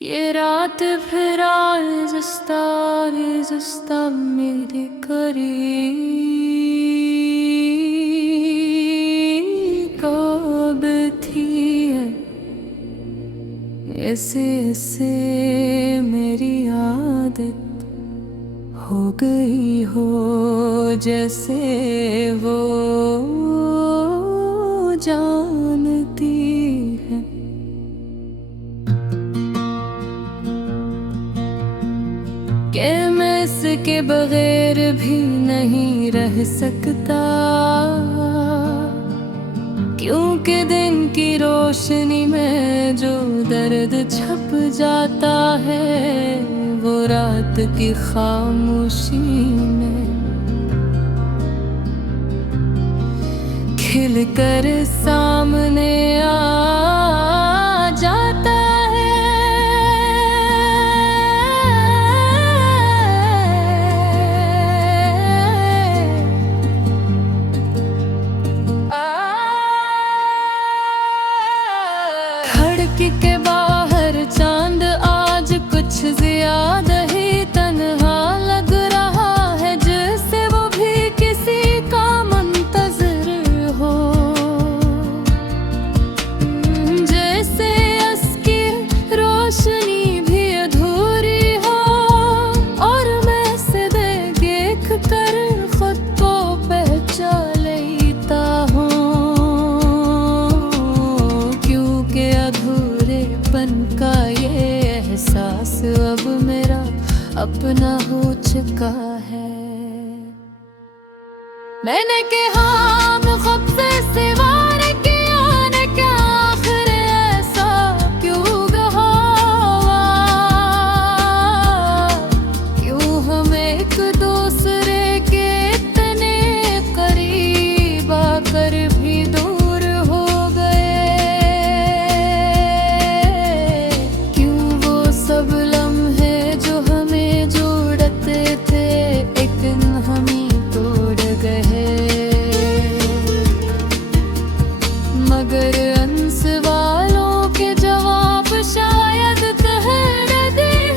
ये रात फिर आहिस्ता आहिस्ता मेरे करीब कब थी है। ऐसे ऐसे मेरी आदत हो गई हो जैसे वो जानती है। कि मैं इसके बगैर भी नहीं रह सकता, क्योंकि दिन की रोशनी में जो दर्द छप जाता है वो रात की खामोशी में खिल कर सामने आ जाता के बाहर चांद आज कुछ ज्यादा ही तन्हा लग रहा है, जैसे वो भी किसी का मुंतज़िर हो। जैसे उसकी रोशनी भी अधूरी हो और मैं से देख कर खुद को पहचान लेता हूँ, क्योंकि अधूरेपन का ये एहसास अब मेरा अपना हो चुका है। मैंने कहा खुद से सिवार किया ने क्या आखिर ऐसा क्यों कहा, क्यों हम एक दूसरे के इतने करीब आकर भी दूर हो सब लम्हे जो हमें जोड़ते थे एक दिन हम ही तोड़ गए। मगर अंस वालों के जवाब शायद कहने देगा।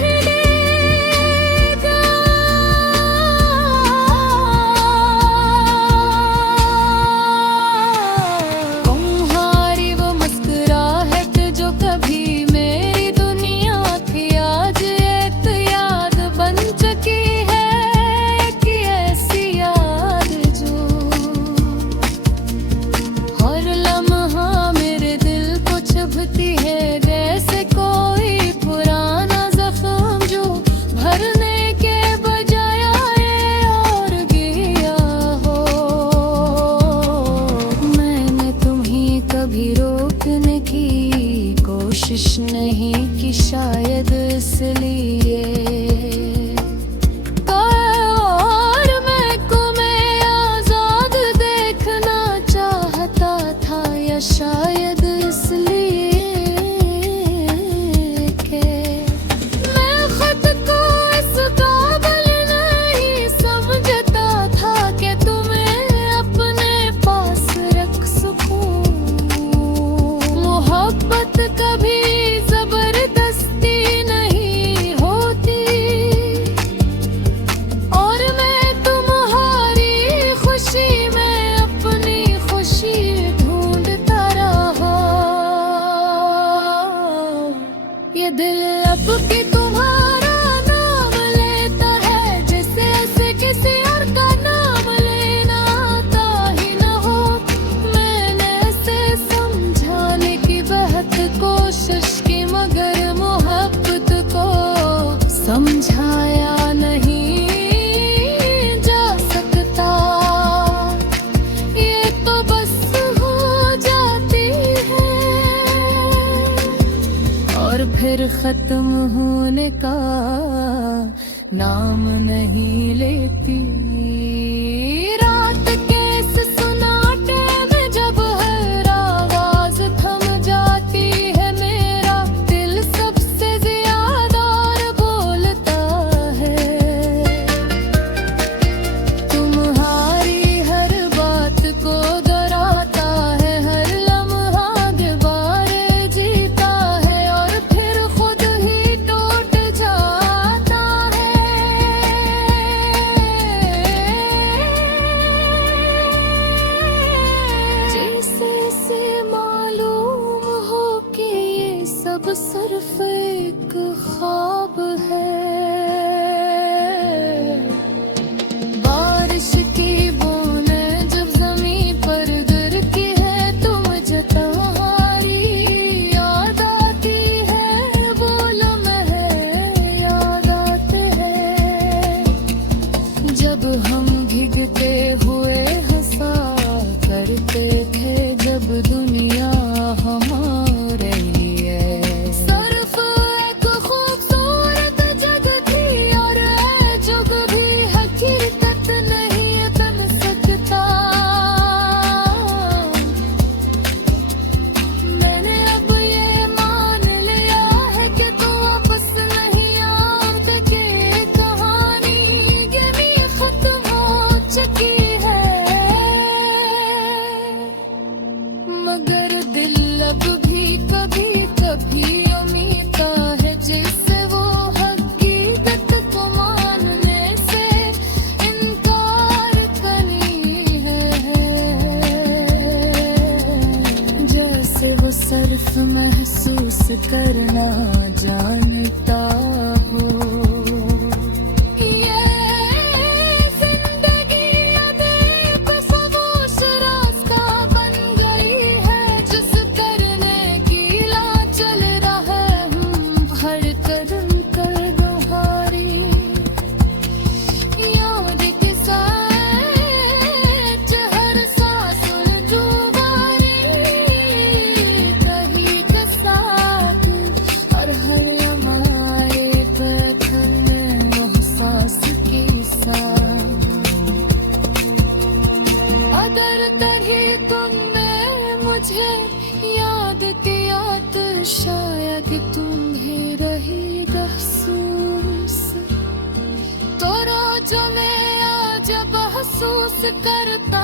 तुम्हारी वो मुस्कुराहट जो कभी मेरी दुनिया आज एक याद बन चुकी है, कि ऐसी याद जो हर लम्हा मेरे दिल को चुभती है, जैसे कोई पुराना जख्म जो भरने के बजाय और गया हो। मैंने तुम्हें कभी रोकने की कोशिश नहीं की, शायद इसलिए और मैं आजाद देखना चाहता था, या शायद इसलिए कि मैं खुद को इस काबिल नहीं समझता था कि तुम्हें अपने पास रख सकूं। मोहब्बत कभी जबरदस्ती नहीं होती और मैं तुम्हारी खुशी में अपनी खुशी ढूंढता रहा। ये दिल अब की तुम्हारा नाम लेता है, जैसे ऐसे किसी और का नाम लेना आता ही न हो। मैंने ऐसे समझाने की बहुत कोशिश की, मगर मोहब्बत को समझाया नहीं जा सकता। ये तो बस हो जाती है और फिर खत्म होने का नाम नहीं लेती। रात के इस सुनाटे में जब हर आवाज थम जाती है, मेरा दिल सबसे ज्यादा और बोलता है। तुम्हारी हर बात को दोहराता है, हर लम्हा दोबारा जीता है और फिर खुद ही एक ख्वाब है। बारिश की बूंदें जब ज़मीं पर गिरती है तो मुझे तुम्हारी याद आती है, वो लम्हे याद आते हैं जब हम भीगते हुए हंसा करते थे, जब दुनिया हमारे लिए सिर्फ एक खूबसूरत जग थी और ये जग भी हकीकत नहीं बन सकता। मैंने अब ये मान लिया है कि तू वापस नहीं आते, कि कहानी ये भी खत्म हो चुकी है। मगर दिल अब भी कभी कभी उम्मीद है, जिससे वो हकीकत को मानने से इनकार करी है। जैसे वो सिर्फ महसूस करना जानता हो। ये जिंदगी अब एक खामोश रास्ता बन गई है, जिस करने की ला चल रहा हूँ हर कदम कर तुम्हारी याद के साथ हर सांस जुबानी कहीं के साथ और हर लम्हाए पथन वह सांस के साथ। अगर तभी तुमने मुझे याद किया तो शायद तुम भी रही महसूस। तो रोज मैं आज महसूस करता